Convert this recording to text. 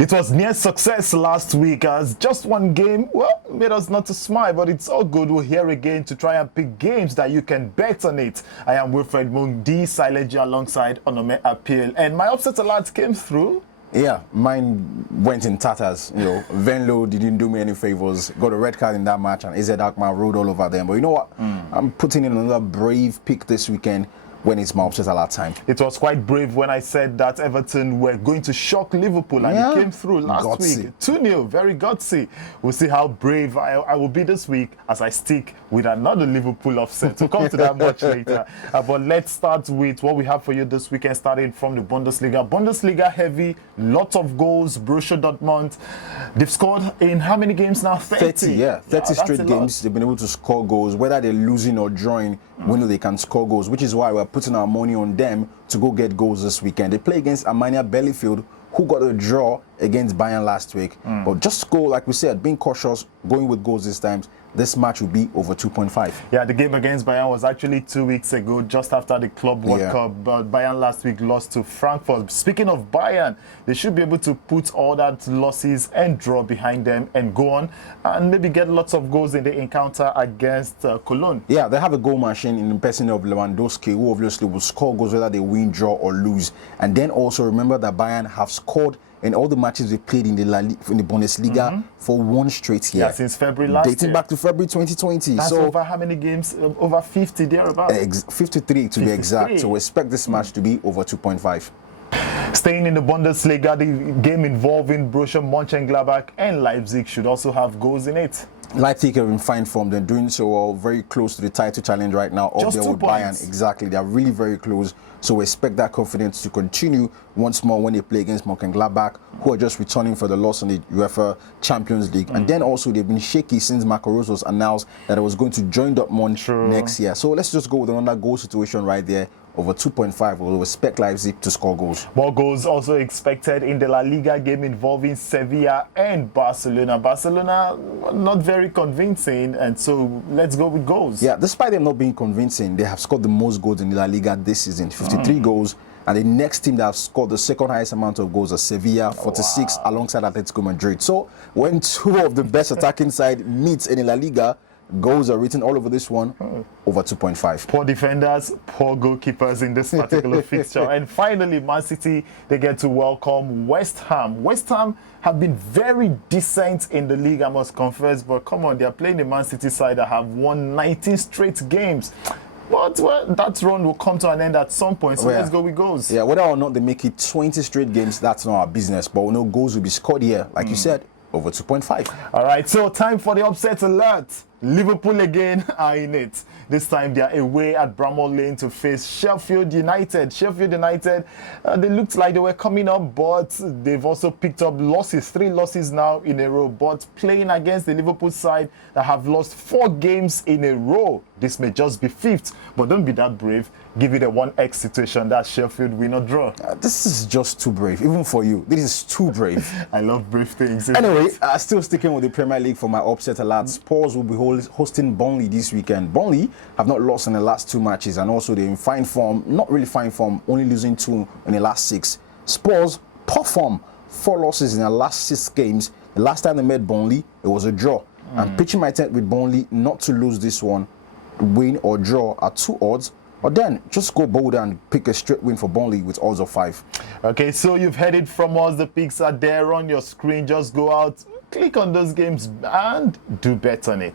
It was near success last week as just one game, well, made us not to smile, but it's all good. We're here again to try and pick games that you can bet on it. I am Wilfred, Mong, silently alongside Onome Appeal, and my upset alert came through. Yeah, mine went in tatters. Venlo didn't do me any favors. Got a red card in that match, and AZ Alkmaar rode all over them. But you know what? I'm putting in another brave pick this weekend when it's my upset alert time. It was quite brave when I said that Everton were going to shock Liverpool, and it came through last week. 2-0, very gutsy. We'll see how brave I will be this week as I stick with another Liverpool upset. We'll come to that much later. But let's start with what we have for you this weekend, starting from the Bundesliga. Bundesliga heavy, lots of goals. Borussia Dortmund, they've scored in how many games now? 30, yeah. 30 straight games. They've been able to score goals. Whether they're losing or drawing, we know they can score goals, which is why we're putting our money on them to go get goals this weekend. They play against Arminia Bielefeld, who got a draw against Bayern last week. But just go, like we said, being cautious, going with goals this time. This match will be over 2.5. Yeah, the game against Bayern was actually 2 weeks ago, just after the Club World Cup. But Bayern last week lost to Frankfurt. Speaking of Bayern, they should be able to put all that losses and draw behind them and go on and maybe get lots of goals in the encounter against Cologne. Yeah, they have a goal machine in the person of Lewandowski, who obviously will score goals whether they win, draw, or lose. And then also remember that Bayern have scored in all the matches they played in the Bundesliga for one straight year. Yeah, since February last year. Dating back to February 2020. That's over how many games? Over 50 thereabouts? 53 to be exact. So we expect this match to be over 2.5. Staying in the Bundesliga, the game involving Borussia Mönchengladbach and Leipzig should also have goals in it. Leipzig are in fine form. They're doing so well, very close to the title challenge right now. Just up there 2 with points. Bayern. Exactly. They're really very close. So we expect that confidence to continue once more when they play against Mönchengladbach, who are just returning for the loss in the UEFA Champions League. And then also they've been shaky since Marco Rosas announced that he was going to join Dortmund next year. So let's just go with another goal situation right there. Over 2.5, we'll expect Leipzig to score goals. More goals also expected in the La Liga game involving Sevilla and Barcelona. Barcelona, not very convincing, and so let's go with goals. Yeah, despite them not being convincing, they have scored the most goals in the La Liga this season, 53 goals. And the next team that have scored the second highest amount of goals is Sevilla, 46, alongside Atletico Madrid. So when two of the best attacking side meets in the La Liga, goals are written all over this one, over 2.5. Poor defenders, poor goalkeepers in this particular fixture. And finally, Man City, they get to welcome West Ham. West Ham have been very decent in the league, I must confess. But come on, they are playing the Man City side that have won 19 straight games. But well, that run will come to an end at some point, so let's go with goals. Yeah, whether or not they make it 20 straight games, that's not our business. But we know goals will be scored here, like you said, over 2.5. All right, so time for the upset alert. Liverpool again are in it. This time they are away at Bramall Lane to face Sheffield United. Sheffield United, they looked like they were coming up, but they've also picked up losses, 3 losses now in a row. But playing against the Liverpool side that have lost 4 games in a row, this may just be 5th, but don't be that brave. Give it a 1x situation that Sheffield will not draw. This is just too brave, even for you. This is too brave. I love brave things. Anyway, still sticking with the Premier League for my upset alert. Spurs will be hosting Burnley this weekend. Burnley have not lost in the last 2 matches, and also they're in fine form, not really fine form, only losing 2 in the last 6. Spurs, poor form, 4 losses in the last 6 games. The last time they met Burnley, it was a draw. I'm pitching my tent with Burnley not to lose this one, win or draw at 2 odds. Or then just go bold and pick a straight win for Burnley with odds of 5. Okay, so you've heard it from us. The picks are there on your screen. Just go out, click on those games, and do bet on it.